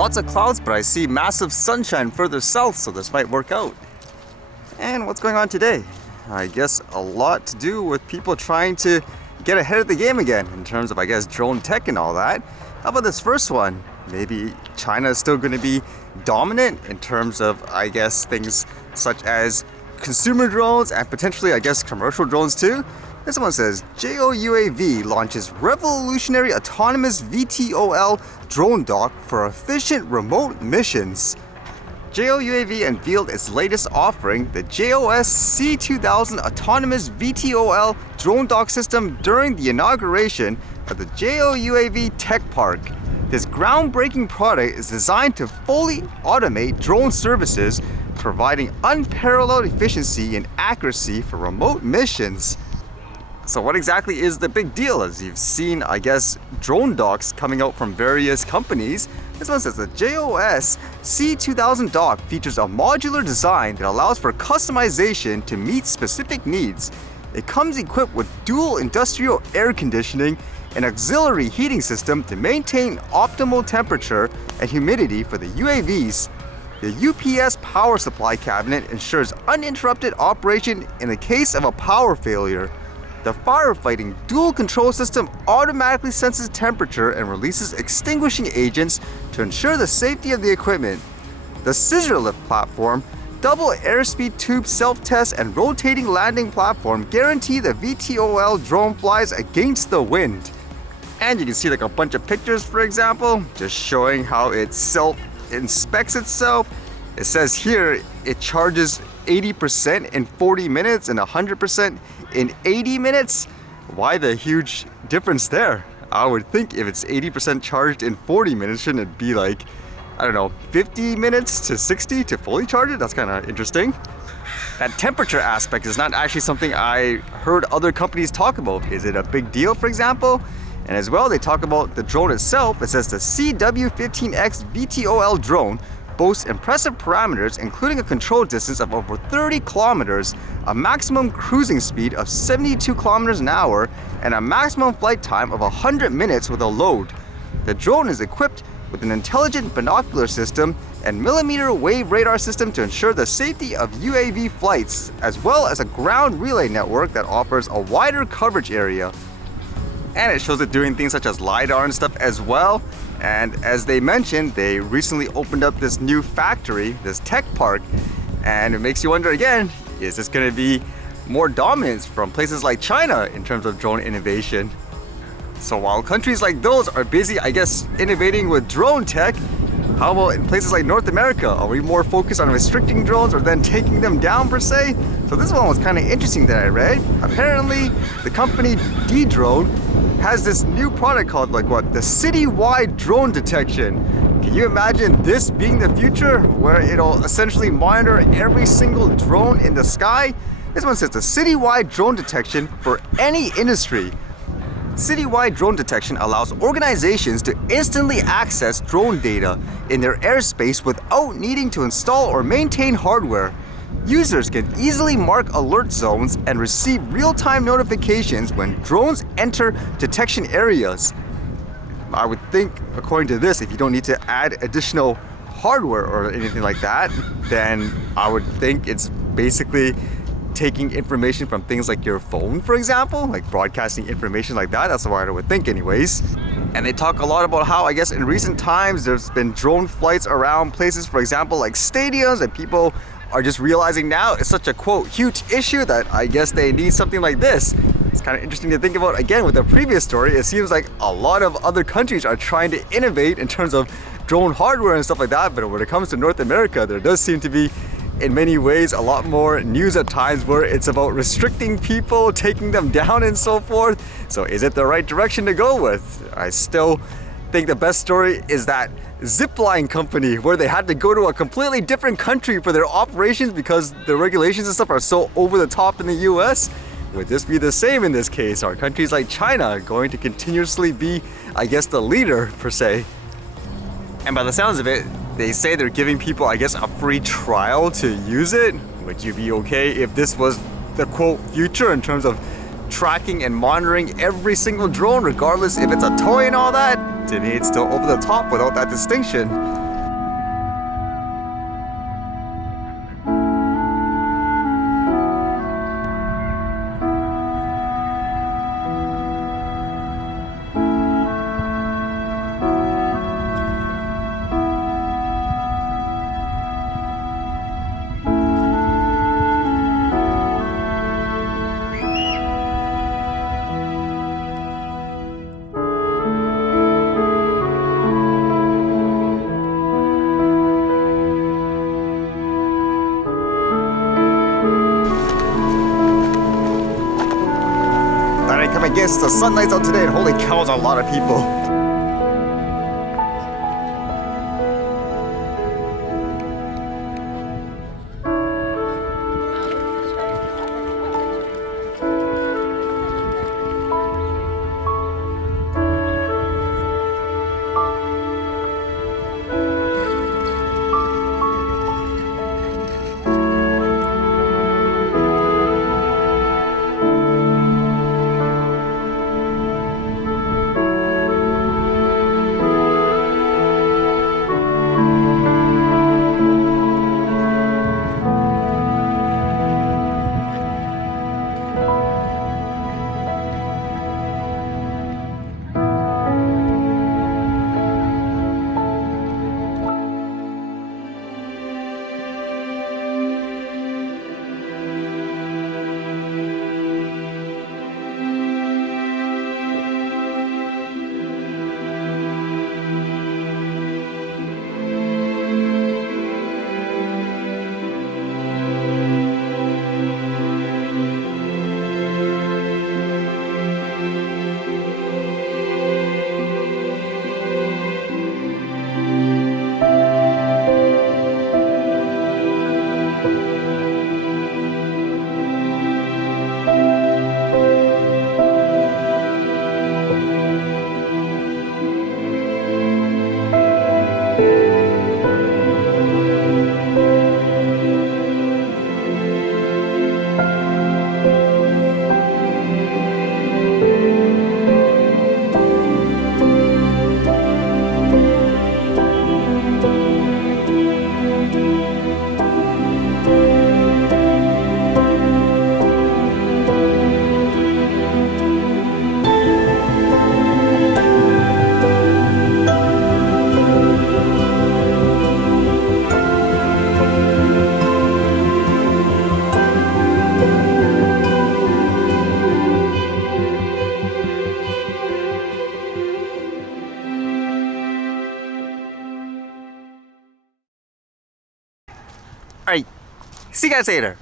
lots of clouds, but I see massive sunshine further south, so this might work out. And what's going on today? I guess a lot to do with people trying to get ahead of the game again in terms of, I guess, drone tech and all that. How about this first one? Maybe China is still going to be dominant in terms of, I guess, things such as consumer drones and potentially, I guess, commercial drones too. This one says, JOUAV launches revolutionary autonomous VTOL drone dock for efficient remote missions. JOUAV unveiled its latest offering, the JOS C2000 autonomous VTOL drone dock system during the inauguration of the JOUAV Tech Park. This groundbreaking product is designed to fully automate drone services, providing unparalleled efficiency and accuracy for remote missions. So what exactly is the big deal? As you've seen, I guess, drone docks coming out from various companies. This one says the JOS C2000 dock features a modular design that allows for customization to meet specific needs. It comes equipped with dual industrial air conditioning and auxiliary heating system to maintain optimal temperature and humidity for the UAVs. The UPS power supply cabinet ensures uninterrupted operation in the case of a power failure. The firefighting dual control system automatically senses temperature and releases extinguishing agents to ensure the safety of the equipment. The scissor lift platform, double airspeed tube self-test, and rotating landing platform guarantee the VTOL drone flies against the wind. And you can see like a bunch of pictures, for example, just showing how it self-inspects itself. It says here it charges 80% in 40 minutes and 100% in 80 minutes. Why the huge difference there? I would think if it's 80% charged in 40 minutes, shouldn't it be like, I don't know, 50 minutes to 60 to fully charge it? That's kind of interesting. That temperature aspect is not actually something I heard other companies talk about. Is it a big deal, for example? And as well, they talk about the drone itself. It says the CW15X VTOL drone boasts impressive parameters, including a control distance of over 30 kilometers, a maximum cruising speed of 72 kilometers an hour, and a maximum flight time of 100 minutes with a load. The drone is equipped with an intelligent binocular system and millimeter wave radar system to ensure the safety of UAV flights, as well as a ground relay network that offers a wider coverage area. And it shows it doing things such as LiDAR and stuff as well. And as they mentioned, they recently opened up this new factory, this tech park, and it makes you wonder again, is this going to be more dominance from places like China in terms of drone innovation? So while countries like those are busy, I guess, innovating with drone tech, how about in places like North America? Are we more focused on restricting drones or then taking them down per se? So this one was kind of interesting that I read. Apparently, the company Dedrone has this new product called the citywide drone detection. Can you imagine this being the future, where it'll essentially monitor every single drone in the sky? This one says the citywide drone detection for any industry. Citywide drone detection allows organizations to instantly access drone data in their airspace without needing to install or maintain hardware. Users can easily mark alert zones and receive real-time notifications when drones enter detection areas. I would think, according to this, if you don't need to add additional hardware or anything like that, then I would think it's basically taking information from things like your phone, for example, like broadcasting information like that. That's what I would think anyways. And they talk a lot about how, I guess, in recent times, there's been drone flights around places, for example, like stadiums, and people are just realizing now it's such a, quote, huge issue that I guess they need something like this. It's kind of interesting to think about. Again, with the previous story, it seems like a lot of other countries are trying to innovate in terms of drone hardware and stuff like that, but when it comes to North America, there does seem to be, in many ways, a lot more news at times where it's about restricting people, taking them down and so forth. So is it the right direction to go with? I still think the best story is that zipline company where they had to go to a completely different country for their operations because the regulations and stuff are so over the top in the US. Would this be the same in this case? Are countries like China going to continuously be, I guess, the leader per se? And by the sounds of it, they say they're giving people, I guess, a free trial to use it. Would you be okay if this was the, quote, future in terms of tracking and monitoring every single drone, regardless if it's a toy and all that? To me, it's still over the top without that distinction. guess the sunlight's out today and holy cow, there's a lot of people. Alright, see you guys later.